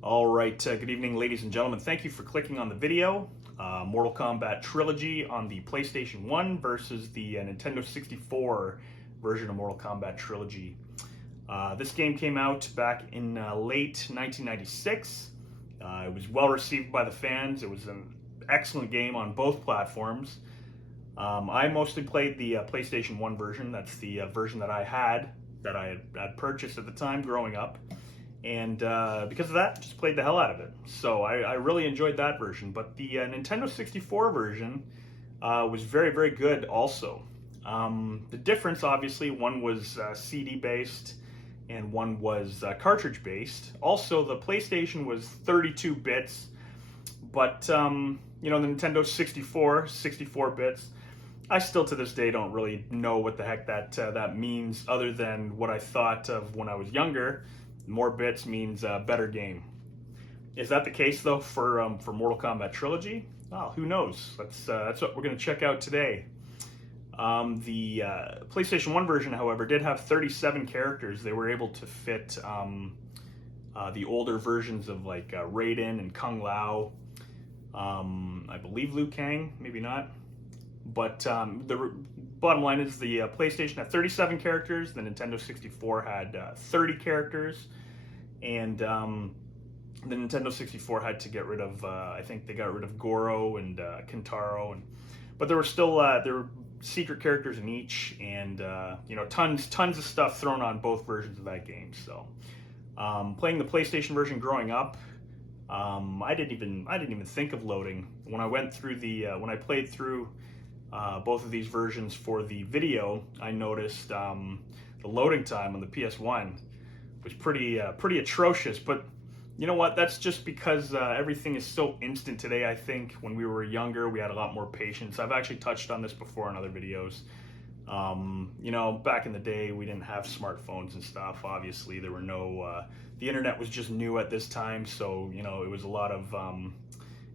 All right, good evening, ladies and gentlemen. Thank you for clicking on the video. Mortal Kombat Trilogy on the PlayStation 1 versus the Nintendo 64 version of Mortal Kombat Trilogy. This game came out back in late 1996. It was well received by the fans. It was an excellent game on both platforms. I mostly played the PlayStation 1 version. That's the version that I had purchased at the time growing up. And because of that, just played the hell out of it. So I really enjoyed that version. But the Nintendo 64 version was very, very good also. The difference, obviously, one was CD-based and one was cartridge-based. Also, the PlayStation was 32 bits. But, the Nintendo 64 bits, I still to this day don't really know what the heck that means, other than what I thought of when I was younger. More bits means better game. Is that the case though for Mortal Kombat Trilogy? Well, who knows? That's what we're going to check out today. The PlayStation 1 version, however, did have 37 characters. They were able to fit the older versions of like Raiden and Kung Lao. I believe Liu Kang, maybe not. But the bottom line is the PlayStation had 37 characters, the Nintendo 64 had 30 characters, and the Nintendo 64 had to get rid of, I think they got rid of Goro and Kintaro, but there were still there were secret characters in each, and tons of stuff thrown on both versions of that game. So playing the PlayStation version growing up, I didn't even think of loading. When I went through when I played through both of these versions for the video, I noticed the loading time on the PS1 was pretty atrocious. But you know what? That's just because everything is so instant today. I think when we were younger, we had a lot more patience. I've actually touched on this before in other videos. Back in the day, we didn't have smartphones and stuff. Obviously, there were no. The internet was just new at this time, so it was a lot of.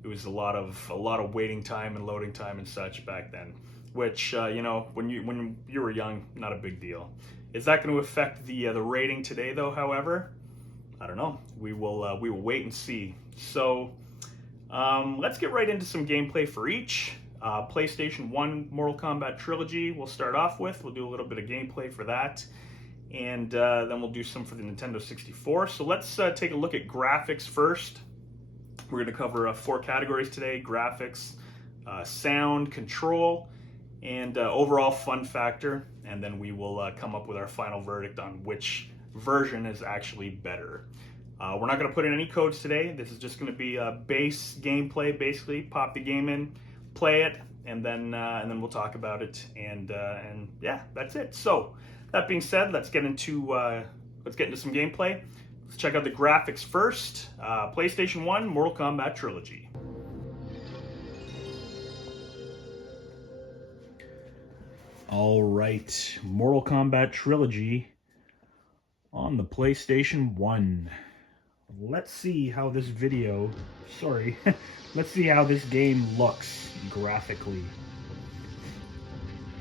It was a lot of waiting time and loading time and such back then, which when you were young, not a big deal. Is that going to affect the rating today though? However, I don't know. We will wait and see. So let's get right into some gameplay for each. PlayStation 1 Mortal Kombat Trilogy we'll start off with. We'll do a little bit of gameplay for that, and then we'll do some for the Nintendo 64. So let's take a look at graphics first. We're going to cover 4 categories today: graphics, sound, control, and overall fun factor. And then we will come up with our final verdict on which version is actually better. We're not going to put in any codes today. This is just going to be base gameplay, basically. Pop the game in, play it, and then we'll talk about it. And yeah, that's it. So that being said, let's get into some gameplay. Let's check out the graphics first. PlayStation 1, Mortal Kombat Trilogy. All right, Mortal Kombat Trilogy on the PlayStation 1. Let's see how this let's see how this game looks graphically.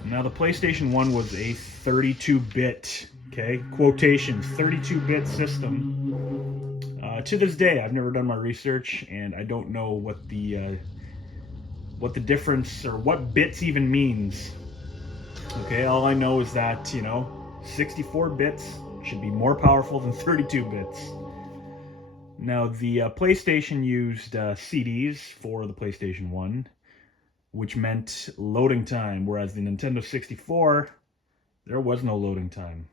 Now, the PlayStation 1 was a 32-bit, okay, quotations, 32-bit system. To this day, I've never done my research, and I don't know what the difference or what bits even means. Okay, all I know is that 64 bits should be more powerful than 32 bits. Now, the PlayStation used CDs for the PlayStation 1, which meant loading time, whereas the Nintendo 64, there was no loading time.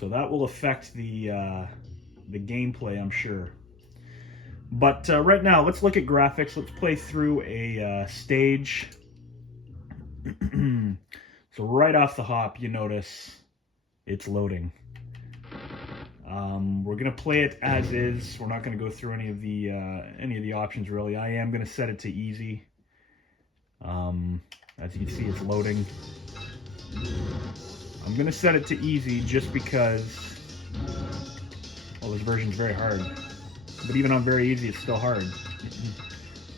So that will affect the gameplay, I'm sure. But right now, let's look at graphics. Let's play through a stage. So right off the hop, you notice it's loading. We're gonna play it as is. We're not gonna go through any of the options really. I am gonna set it to easy. As you can see, it's loading. I'm gonna set it to easy just because, well, this version's very hard. But even on very easy, it's still hard.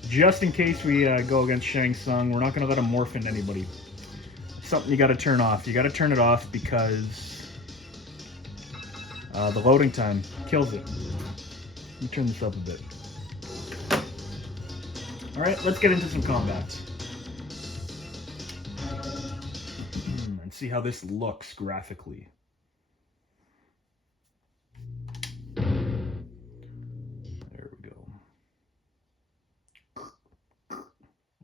Just in case we go against Shang Tsung, we're not gonna let him morph into anybody. It's something you gotta turn off. You gotta turn it off because the loading time kills it. Let me turn this up a bit. All right, let's get into some combat. And see how this looks graphically. There we go.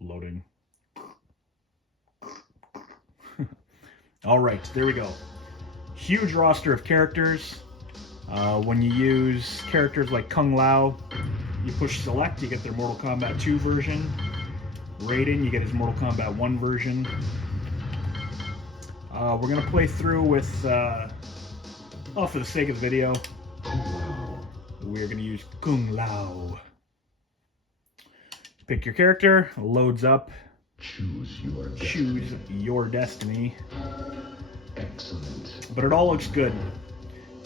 Loading. All right, there we go. Huge roster of characters. When you use characters like Kung Lao, you push select, you get their Mortal Kombat 2 version. Raiden, you get his Mortal Kombat 1 version. We're going to play through with, for the sake of the video, we're going to use Kung Lao. Pick your character, loads up. Choose your destiny. Excellent. But it all looks good.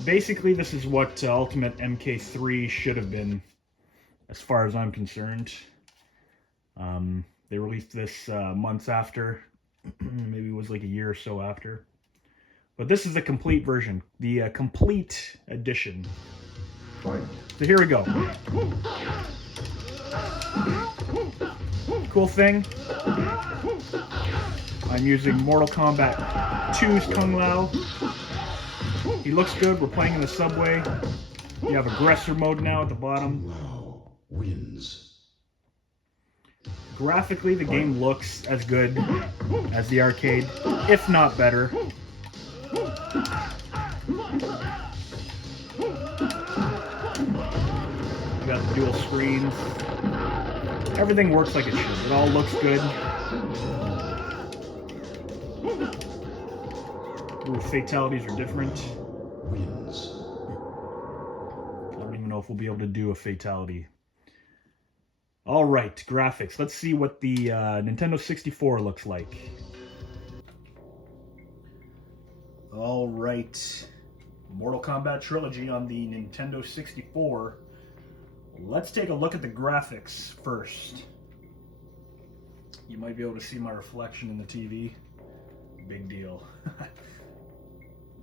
Basically, this is what Ultimate MK3 should have been, as far as I'm concerned. They released this months after. Maybe it was like a year or so after. But this is the complete version. The complete edition. So here we go. Cool thing, I'm using Mortal Kombat 2's Kung Lao. He looks good. We're playing in the subway. You have aggressor mode now at the bottom. Lao wins. Graphically, the game looks as good as the arcade, if not better. We got the dual screens. Everything works like it should. It all looks good. Ooh, fatalities are different. Wins. I don't even know if we'll be able to do a fatality. All right, graphics. Let's see what the Nintendo 64 looks like. All right, Mortal Kombat Trilogy on the Nintendo 64. Let's take a look at the graphics first. You might be able to see my reflection in the TV. Big deal.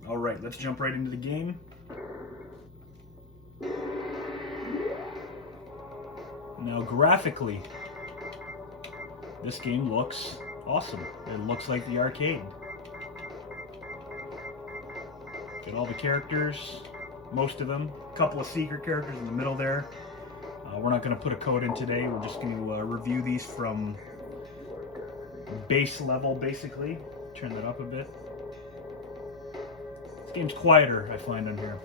All right, let's jump right into the game. Now, graphically, this game looks awesome. It looks like the arcade. Get all the characters, most of them. A couple of secret characters in the middle there. We're not going to put a code in today. We're just going to review these from base level, basically. Turn that up a bit. This game's quieter, I find, on here.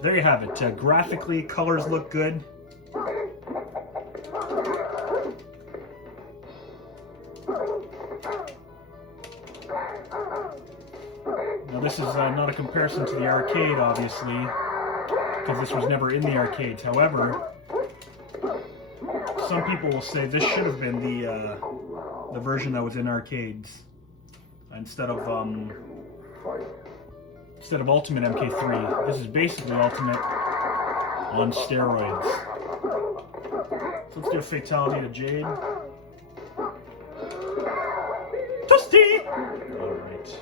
There you have it. Graphically, colors look good. Now this is not a comparison to the arcade, obviously, because this was never in the arcades. However, some people will say this should have been the version that was in arcades instead of Ultimate MK3. This is basically Ultimate on steroids. So let's do a fatality to Jade. Toasty! Alright.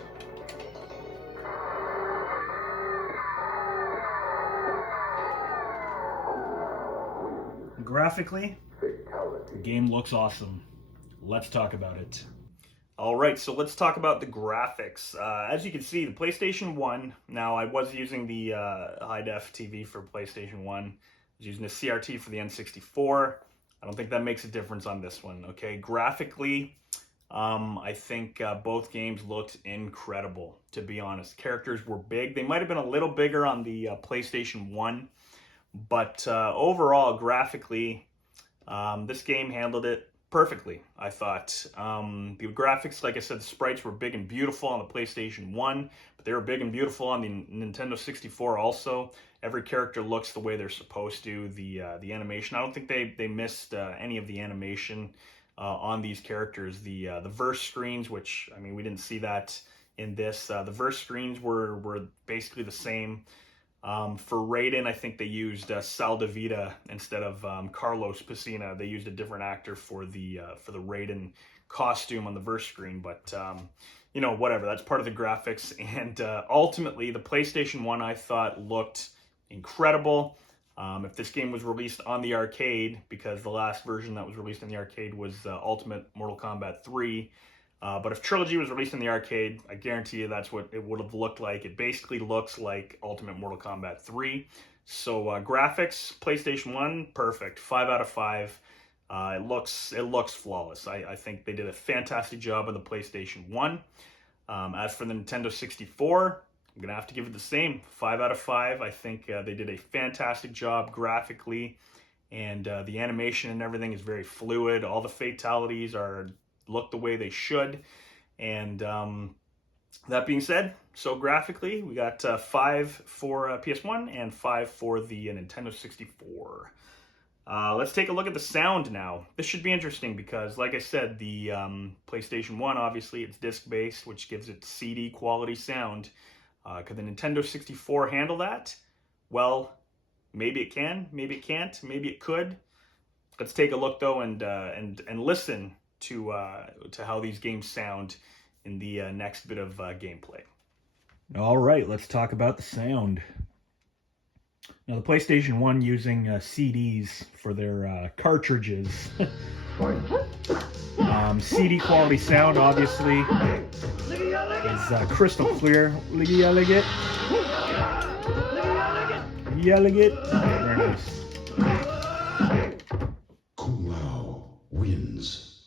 Graphically, the game looks awesome. Let's talk about it. Alright, so let's talk about the graphics. As you can see, the PlayStation 1, now I was using the high-def TV for PlayStation 1. I was using the CRT for the N64. I don't think that makes a difference on this one, okay? Graphically, I think both games looked incredible, to be honest. Characters were big. They might have been a little bigger on the PlayStation 1, but overall, graphically, this game handled it perfectly, I thought. The graphics, like I said, the sprites were big and beautiful on the PlayStation 1, but they were big and beautiful on the Nintendo 64 also. Every character looks the way they're supposed to. The animation, I don't think they missed any of the animation on these characters. The verse screens, which, I mean, we didn't see that in this. The verse screens were basically the same. For Raiden, I think they used Sal DeVita instead of Carlos Pesina. They used a different actor for the Raiden costume on the verse screen. But you know, whatever, that's part of the graphics. And ultimately, the PlayStation 1, I thought, looked incredible. If this game was released on the arcade, because the last version that was released in the arcade was Ultimate Mortal Kombat 3, but if Trilogy was released in the arcade, I guarantee you that's what it would have looked like. It basically looks like Ultimate Mortal Kombat 3. So graphics, PlayStation 1, perfect. 5 out of 5. It looks flawless. I think they did a fantastic job on the PlayStation 1. As for the Nintendo 64, I'm going to have to give it the same. 5 out of 5. I think they did a fantastic job graphically, and the animation and everything is very fluid. All the fatalities look the way they should. And that being said, so graphically, we got 5 for PS1 and 5 for the Nintendo 64. Let's take a look at the sound now. This should be interesting because, like I said, the PlayStation 1, obviously, it's disc-based, which gives it CD quality sound. Could the Nintendo 64 handle that? Well, maybe it can, maybe it can't, maybe it could. Let's take a look, though, and listen to how these games sound in the next bit of gameplay. All right, let's talk about the sound. Now, the PlayStation 1 using CDs for their cartridges. CD quality sound, obviously, is crystal clear. Yelling it. Very nice. Kung Lao wins.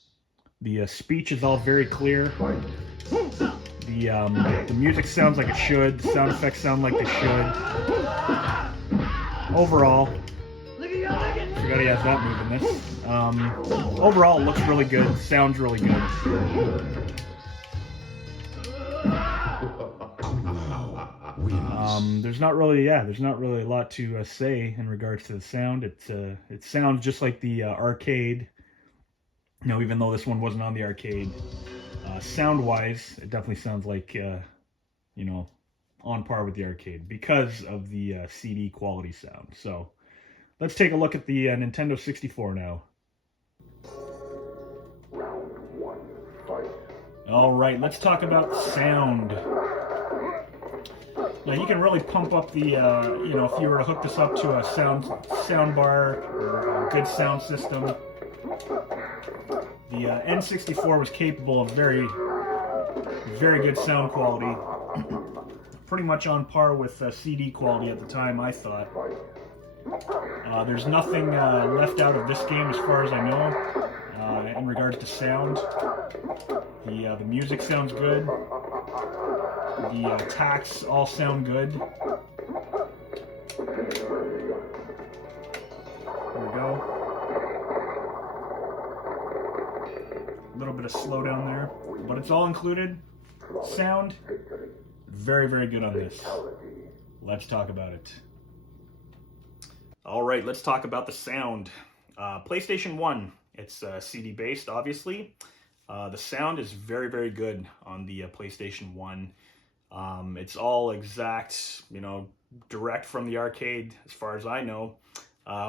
The speech is all very clear. The music sounds like it should. The sound effects sound like they should. Overall, forgot he has that move in this. Overall, it looks really good. Sounds really good. Kung Lao wins. There's not really a lot to say in regards to the sound. It sounds just like the arcade. You know, even though this one wasn't on the arcade. Sound-wise, it definitely sounds like, you know, on par with the arcade because of the CD quality sound. So, let's take a look at the Nintendo 64 now. All right, let's talk about sound. Now, you can really pump up the, you know, if you were to hook this up to a sound bar or a good sound system. The N64 was capable of very, very good sound quality. Pretty much on par with CD quality at the time, I thought. There's nothing left out of this game as far as I know in regards to sound. The music sounds good. The attacks all sound good. There we go. A little bit of slowdown there, but it's all included. Sound, very, very good on this. Let's talk about it. All right, let's talk about the sound. PlayStation 1, it's CD based, obviously. The sound is very, very good on the PlayStation 1. It's all exact, you know, direct from the arcade, as far as I know.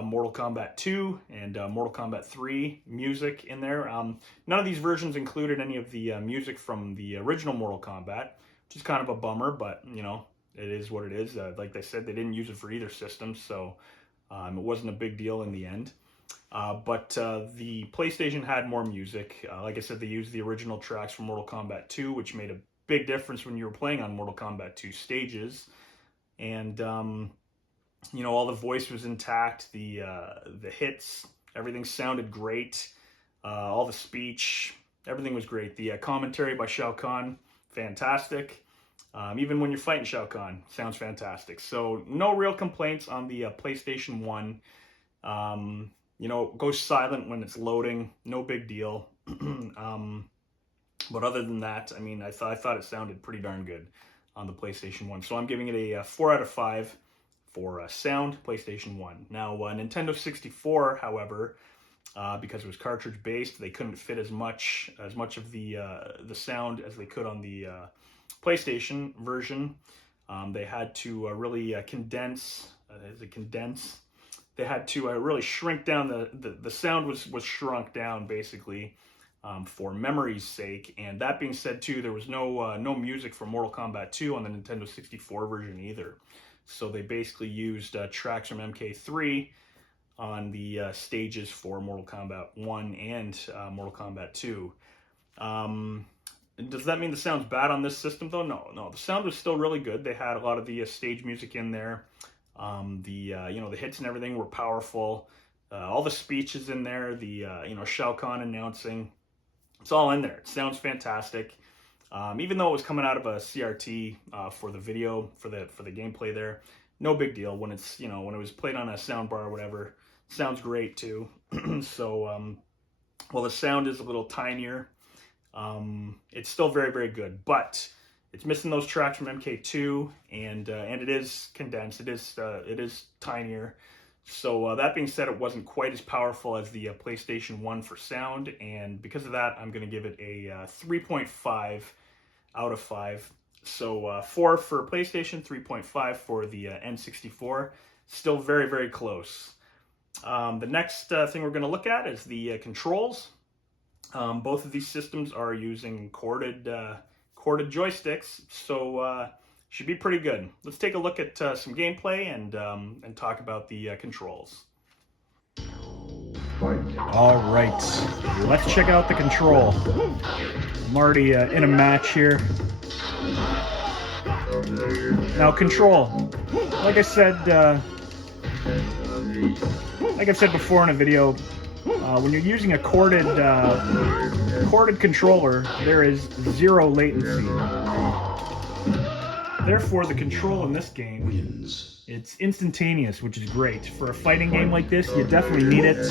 Mortal Kombat 2 and Mortal Kombat 3 music in there. None of these versions included any of the music from the original Mortal Kombat, which is kind of a bummer, but, you know, it is what it is. Like they said, they didn't use it for either system, so it wasn't a big deal in the end. But the PlayStation had more music. Like I said, they used the original tracks from Mortal Kombat 2, which made a big difference when you were playing on Mortal Kombat 2 stages. And you know, all the voice was intact, the hits, everything sounded great, all the speech, everything was great. The commentary by Shao Kahn, fantastic. Even when you're fighting Shao Kahn, sounds fantastic. So no real complaints on the PlayStation 1. You know, it goes silent when it's loading, no big deal. But other than that, I mean, I thought it sounded pretty darn good on the PlayStation 1. So I'm giving it a 4 out of 5. For sound, PlayStation 1. Now, Nintendo 64, however, because it was cartridge based, they couldn't fit as much of the sound as they could on the PlayStation version. They had to really condense. They had to really shrink down the sound was shrunk down basically for memory's sake. And that being said, too, there was no music for Mortal Kombat 2 on the Nintendo 64 version either. So they basically used tracks from MK3 on the stages for Mortal Kombat 1 and Mortal Kombat 2. Does that mean the sound's bad on this system, though? No. The sound was still really good. They had a lot of the stage music in there. The hits and everything were powerful. All the speeches in there. The Shao Kahn announcing. It's all in there. It sounds fantastic. Even though it was coming out of a CRT for the video, for the gameplay there, no big deal. When it's when it was played on a soundbar or whatever, it sounds great too. So while the sound is a little tinier, it's still very, very good. But it's missing those tracks from MK2, and it is condensed. It is tinier. So that being said, it wasn't quite as powerful as the PlayStation 1 for sound, and because of that, I'm going to give it a 3.5 out of 5. So 4 for PlayStation, 3.5 for the N64. Still very, very close. The next thing we're going to look at is the controls. Both of these systems are using corded joysticks, so should be pretty good. Let's take a look at some gameplay and talk about the controls. All right, let's check out the control. I'm already in a match here. Now, control. Like I said before in a video, when you're using a corded controller, there is zero latency. Therefore, the control in this game, it's instantaneous, which is great. For a fighting game like this, you definitely need it.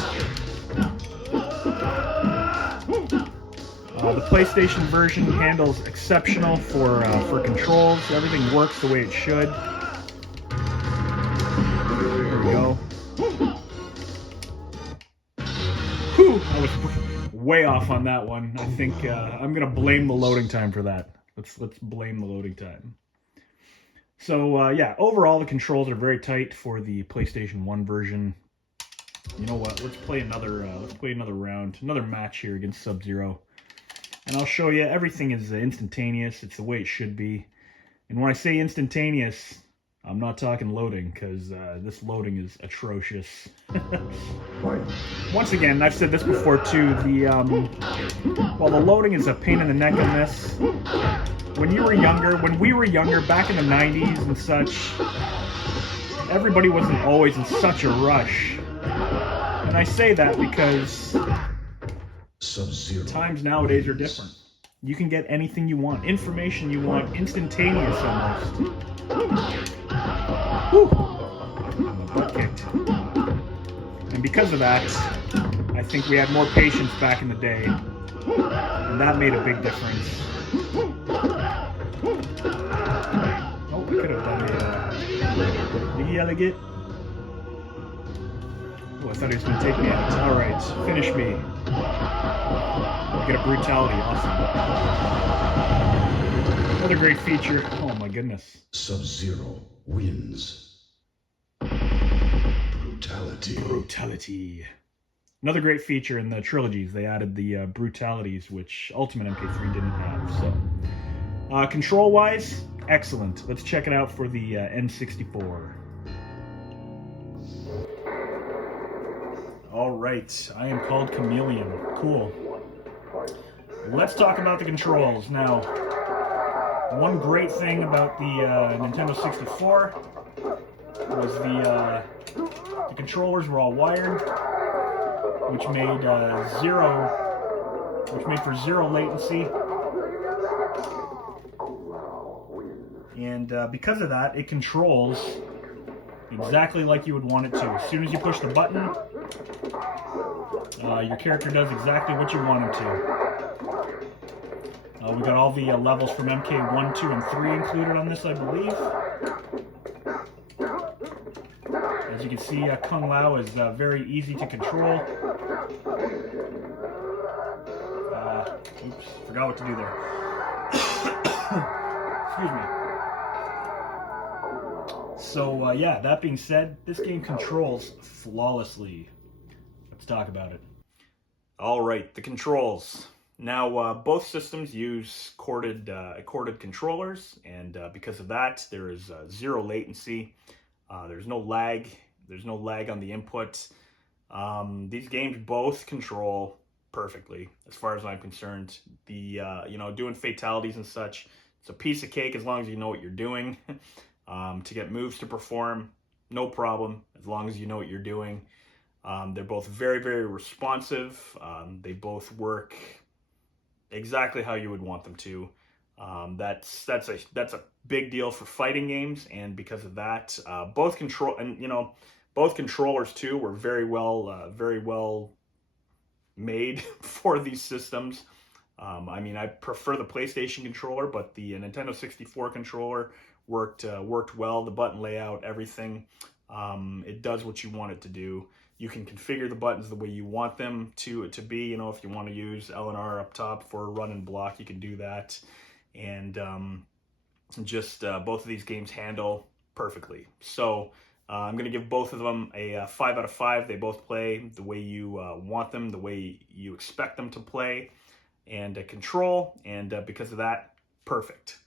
The PlayStation version handles exceptional for controls. Everything works the way it should. There we go. Whew, I was way off on that one. I think I'm gonna blame the loading time for that. Let's blame the loading time. So yeah, overall the controls are very tight for the PlayStation 1 version. You know what? Let's play another round, another match here against Sub-Zero, and I'll show you everything is instantaneous. It's the way it should be. And when I say instantaneous, I'm not talking loading, because this loading is atrocious. Once again, I've said this before too, while the loading is a pain in the neck on this, when we were younger, back in the 90s and such, everybody wasn't always in such a rush. And I say that because times nowadays are different. You can get anything you want, information you want, instantaneous almost. Whew. I'm a butt kicked. And because of that, I think we had more patience back in the day, and that made a big difference. Oh, we could have done the elegant. Oh, I thought he was going to take me out. Alright, finish me. Get a brutality, awesome. Another great feature. Oh my goodness. Sub-Zero wins. Brutality. Another great feature in the trilogies. They added the brutalities, which Ultimate MK3 didn't have. So, control-wise, excellent. Let's check it out for the N64. All right, I am called Chameleon. Cool. Let's talk about the controls now. One great thing about the Nintendo 64 was the controllers were all wired, which made for zero latency. And because of that, it controls exactly like you would want it to. As soon as you push the button, your character does exactly what you want him to. We got all the levels from MK1, 2, and 3 included on this, I believe. As you can see, Kung Lao is very easy to control. Oops, forgot what to do there. Excuse me. So, yeah, that being said, this game controls flawlessly. Let's talk about it. All right, the controls. Now, both systems use corded controllers, and because of that, there is zero latency. There's no lag. There's no lag on the input. These games both control perfectly, as far as I'm concerned. The doing fatalities and such, it's a piece of cake as long as you know what you're doing. To get moves to perform, no problem, as long as you know what you're doing. They're both very, very responsive. They both work exactly how you would want them to. That's a big deal for fighting games, and because of that, both controllers too were very well made for these systems. I mean, I prefer the PlayStation controller, but the Nintendo 64 controller worked well. The button layout, everything, it does what you want it to do. You can configure the buttons the way you want them to be. You know, if you want to use L and R up top for run and block, you can do that. And both of these games handle perfectly. So I'm going to give both of them a 5 out of 5. They both play the way you want them, the way you expect them to play and control. And because of that, perfect.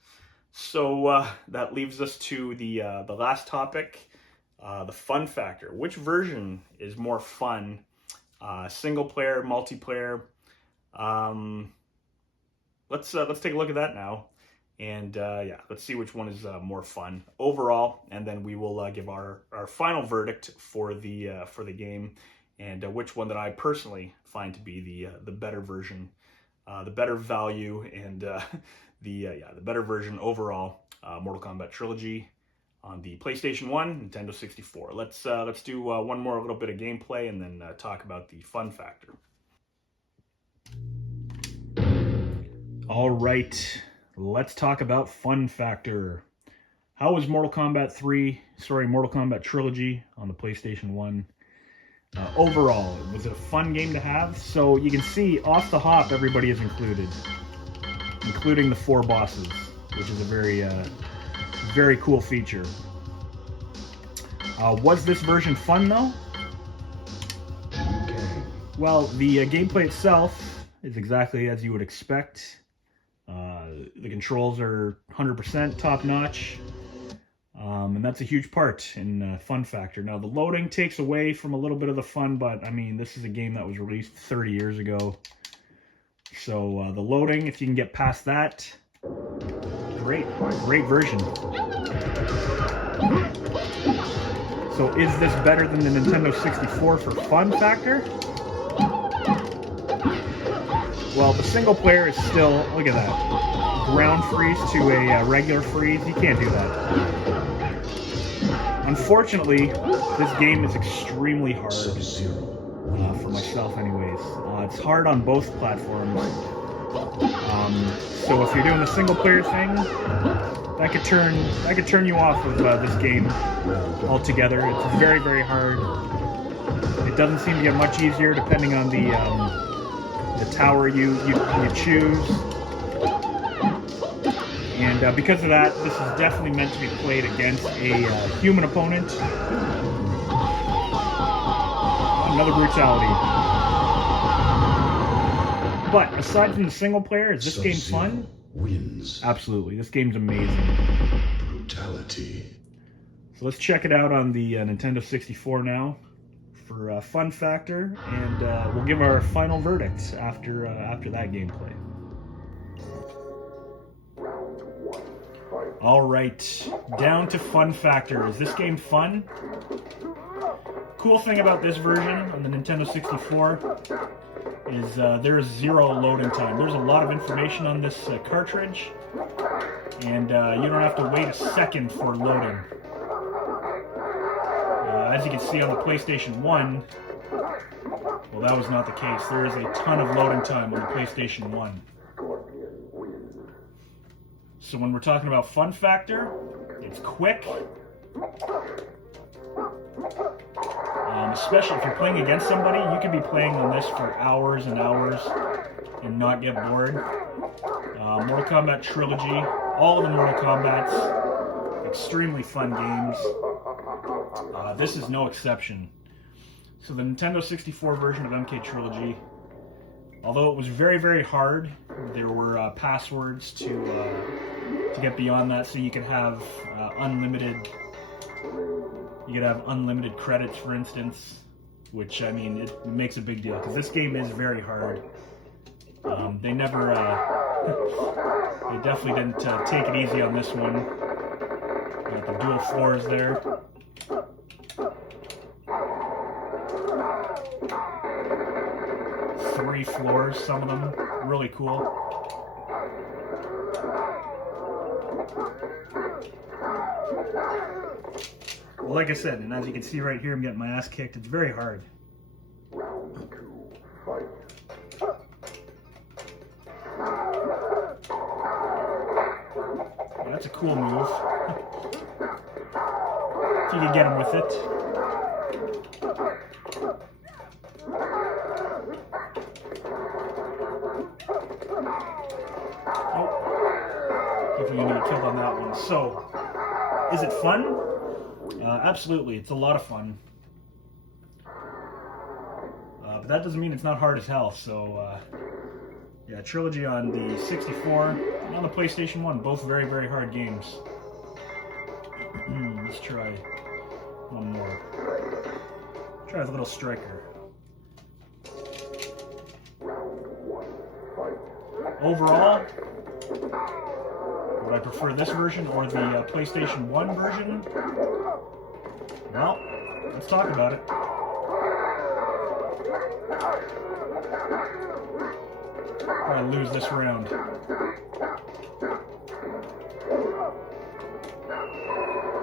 So that leaves us to the last topic. The fun factor. Which version is more fun? Single player, multiplayer? Let's take a look at that now, and let's see which one is more fun overall, and then we will give our final verdict for the game, and which one that I personally find to be the better version, the better value, and the better version overall. Mortal Kombat Trilogy on the PlayStation 1, Nintendo 64. Let's do one more little bit of gameplay and then talk about the fun factor. All right, let's talk about fun factor. How was Mortal Kombat Trilogy on the PlayStation 1? Overall, was it a fun game to have? So you can see off the hop, everybody is included, including the 4 bosses, which is a very cool feature. Was this version fun though? Well, the gameplay itself is exactly as you would expect. The controls are 100% top notch, and that's a huge part in fun factor. Now, the loading takes away from a little bit of the fun, but I mean, this is a game that was released 30 years ago. So the loading, if you can get past that, great version. So is this better than the Nintendo 64 for fun factor? Well, the single player is still, look at that, ground freeze to a regular freeze. You can't do that. Unfortunately, this game is extremely hard, for myself anyways. It's hard on both platforms. So if you're doing the single player thing, that could turn you off of this game altogether. It's very, very hard. It doesn't seem to get much easier depending on the tower you choose. And because of that, this is definitely meant to be played against a human opponent. Another brutality. But aside from the single player, is this game fun? Wins. Absolutely. This game's amazing. Brutality. So let's check it out on the Nintendo 64 now for fun factor, and we'll give our final verdict after that gameplay. All right, down to fun factor. Is this game fun? Cool thing about this version on the Nintendo 64 is there is zero loading time. There's a lot of information on this cartridge, and you don't have to wait a second for loading. As you can see on the PlayStation 1, well, that was not the case. There is a ton of loading time on the PlayStation 1. So when we're talking about fun factor, it's quick. Especially if you're playing against somebody, you can be playing on this for hours and hours and not get bored. Mortal Kombat Trilogy, all of the Mortal Kombats, extremely fun games. This is no exception. So the Nintendo 64 version of MK Trilogy, Although it was very, very hard, there were passwords to get beyond that, so you could have unlimited. You could have unlimited credits, for instance, which, I mean, it makes a big deal because this game is very hard. They never, they definitely didn't take it easy on this one. Got the dual floors there. 3 floors, some of them, really cool. Well, like I said, and as you can see right here, I'm getting my ass kicked. It's very hard. Round 2, fight. Yeah, that's a cool move. If you can get him with it. Oh. Definitely gonna get killed on that one. So, is it fun? Absolutely, it's a lot of fun. But that doesn't mean it's not hard as hell. So, yeah, Trilogy on the 64 and on the PlayStation 1, both very, very hard games. Let's try one more. Try the little striker. Overall, would I prefer this version or the PlayStation 1 version? Well, let's talk about it. Probably lose this round.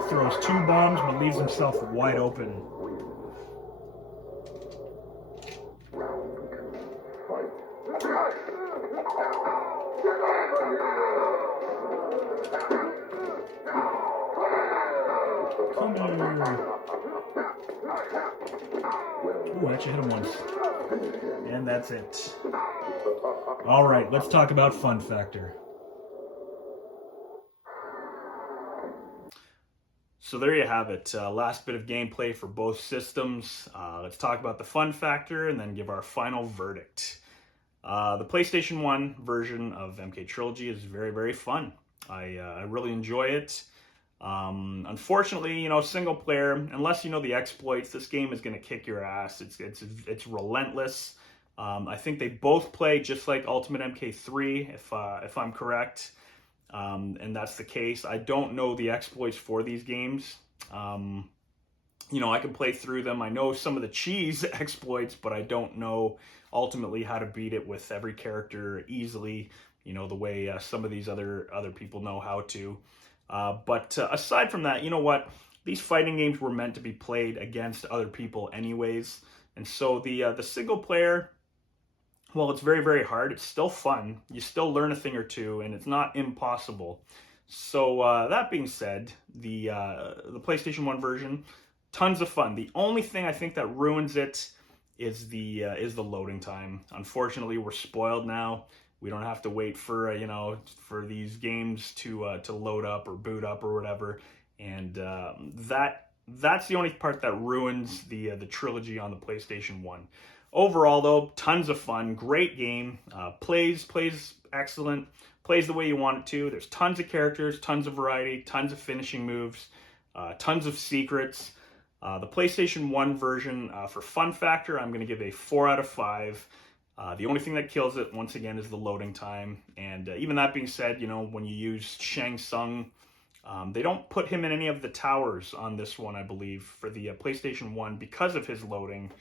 Throws 2 bombs but leaves himself wide open. Come here. Ooh, I actually hit him once. And that's it. Alright, let's talk about fun factor. So there you have it. Last bit of gameplay for both systems. Let's talk about the fun factor and then give our final verdict. The PlayStation 1 version of MK Trilogy is very, very fun. I really enjoy it. Unfortunately, you know, single player, unless you know the exploits, this game is going to kick your ass. It's relentless. I think they both play just like Ultimate MK3, if I'm correct. And that's the case. I don't know the exploits for these games. You know, I can play through them. I know some of the cheese exploits, but I don't know ultimately how to beat it with every character easily, you know, the way some of these other people know how to. But aside from that, you know what? These fighting games were meant to be played against other people anyways. And so the single player, well, it's very, very hard. It's still fun. You still learn a thing or two, and it's not impossible. So that being said, the PlayStation 1 version, tons of fun. The only thing I think that ruins it is the loading time. Unfortunately, we're spoiled now. We don't have to wait for you know, for these games to load up or boot up or whatever, and that's the only part that ruins the trilogy on the PlayStation 1. Overall, though, tons of fun, great game, plays excellent, plays the way you want it to. There's tons of characters, tons of variety, tons of finishing moves, tons of secrets. The PlayStation 1 version, for fun factor, I'm going to give a 4 out of 5. The only thing that kills it, once again, is the loading time. And even that being said, you know, when you use Shang Tsung, they don't put him in any of the towers on this one, I believe, for the PlayStation 1 because of his loading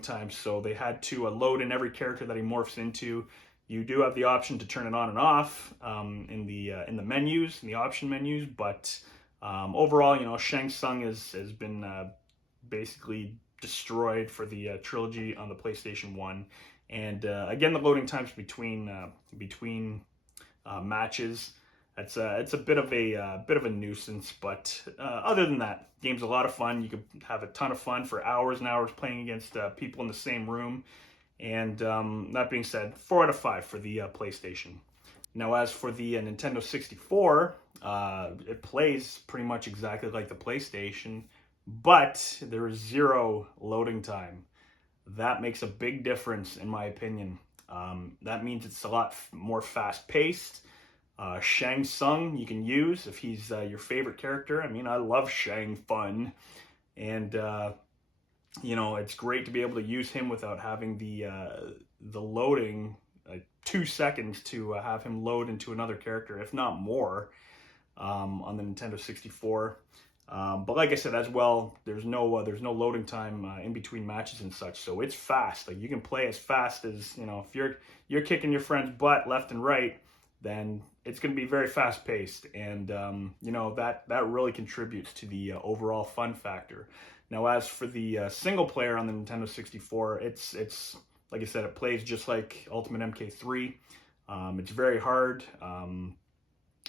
time. So they had to load in every character that he morphs into. You do have the option to turn it on and off in the menus, in the option menus. But overall, you know, Shang Tsung has been basically destroyed for the trilogy on the PlayStation 1, and again, the loading times between matches, it's a bit of a nuisance. But other than that, game's a lot of fun. You could have a ton of fun for hours and hours playing against people in the same room. And that being said, 4 out of 5 for the PlayStation. Now, as for the Nintendo 64, it plays pretty much exactly like the PlayStation, but there is 0 loading time. that makes a big difference in my opinion. That means it's a lot more fast-paced. Shang Tsung you can use if he's your favorite character. I mean, I love Shang Fun, and you know, it's great to be able to use him without having the loading, 2 seconds to have him load into another character, if not more, on the Nintendo 64. But like I said, as well, there's no loading time in between matches and such, so it's fast. Like, you can play as fast as, you know, if you're kicking your friend's butt left and right, then it's going to be very fast paced, and you know, that really contributes to the overall fun factor. Now, as for the single player on the Nintendo 64, it's like I said, it plays just like Ultimate MK3. It's very hard.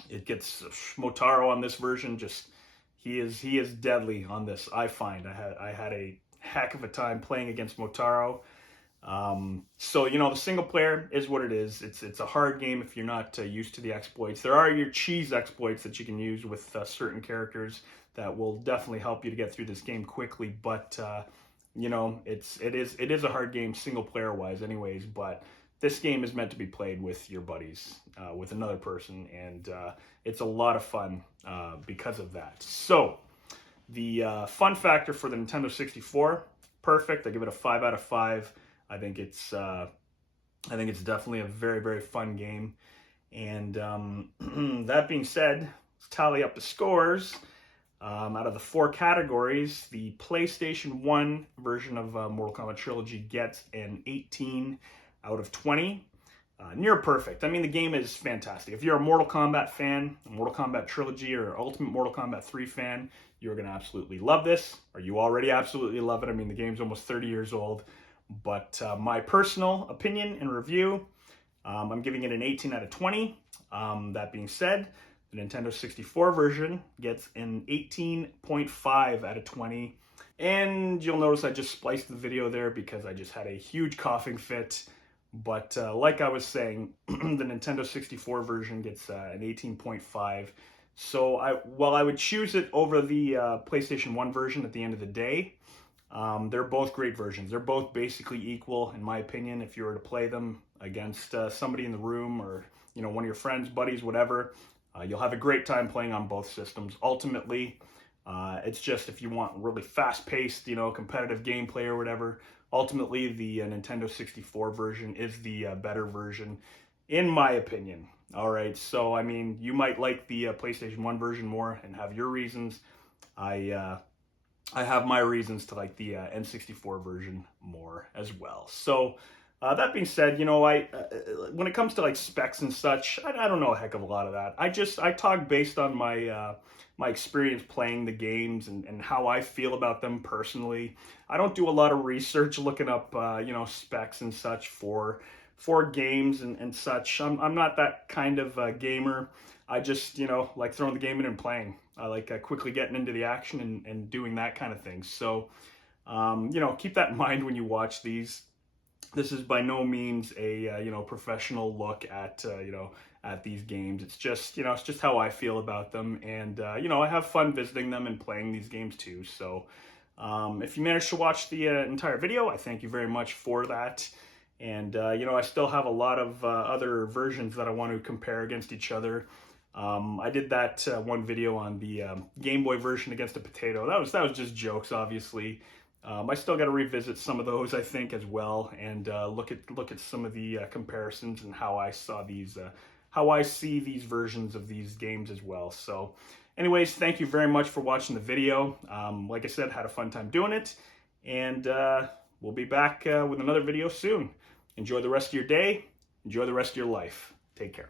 It gets Motaro on this version. Just he is deadly on this. I find I had a heck of a time playing against Motaro. So, you know, the single player is what it is. It's a hard game if you're not used to the exploits. There are your cheese exploits that you can use with certain characters that will definitely help you to get through this game quickly. But you know, it is a hard game single player wise, anyways. But this game is meant to be played with your buddies, with another person, and it's a lot of fun because of that. So the fun factor for the Nintendo 64, perfect. I give it a 5 out of 5. I think it's definitely a very, very fun game. And that being said, let's tally up the scores. Out of the 4 categories, the PlayStation 1 version of Mortal Kombat Trilogy gets an 18 out of 20. Near perfect. I mean, the game is fantastic. If you're a Mortal Kombat fan, a Mortal Kombat Trilogy, or Ultimate Mortal Kombat 3 fan, you're going to absolutely love this. Or you already absolutely love it. I mean, the game's almost 30 years old. But my personal opinion and review, I'm giving it an 18 out of 20. That being said, the Nintendo 64 version gets an 18.5 out of 20. And you'll notice I just spliced the video there because I just had a huge coughing fit. But like I was saying, the Nintendo 64 version gets an 18.5. So while I would choose it over the PlayStation 1 version at the end of the day, they're both great versions. They're both basically equal, in my opinion. If you were to play them against somebody in the room, or, you know, one of your friends, buddies, whatever, you'll have a great time playing on both systems. Ultimately, it's just if you want really fast-paced, you know, competitive gameplay or whatever, ultimately the Nintendo 64 version is the better version, in my opinion. All right, so I mean, you might like the PlayStation 1 version more and have your reasons. I have my reasons to like the N64 version more as well. So that being said, you know, when it comes to like specs and such, I don't know a heck of a lot of that. I talk based on my my experience playing the games and how I feel about them personally. I don't do a lot of research looking up you know, specs and such for games and such. I'm not that kind of gamer. I just, you know, like throwing the game in and playing. I like quickly getting into the action and doing that kind of thing. So, you know, keep that in mind when you watch these. This is by no means a, you know, professional look at, you know, at these games. It's just, you know, it's just how I feel about them. And, you know, I have fun visiting them and playing these games too. So, if you managed to watch the entire video, I thank you very much for that. And, you know, I still have a lot of other versions that I want to compare against each other. I did that one video on the Game Boy version against a potato. That was just jokes, obviously. I still got to revisit some of those, I think, as well, and look at some of the comparisons and how I saw these, how I see these versions of these games as well. So, anyways, thank you very much for watching the video. Like I said, had a fun time doing it, and we'll be back with another video soon. Enjoy the rest of your day. Enjoy the rest of your life. Take care.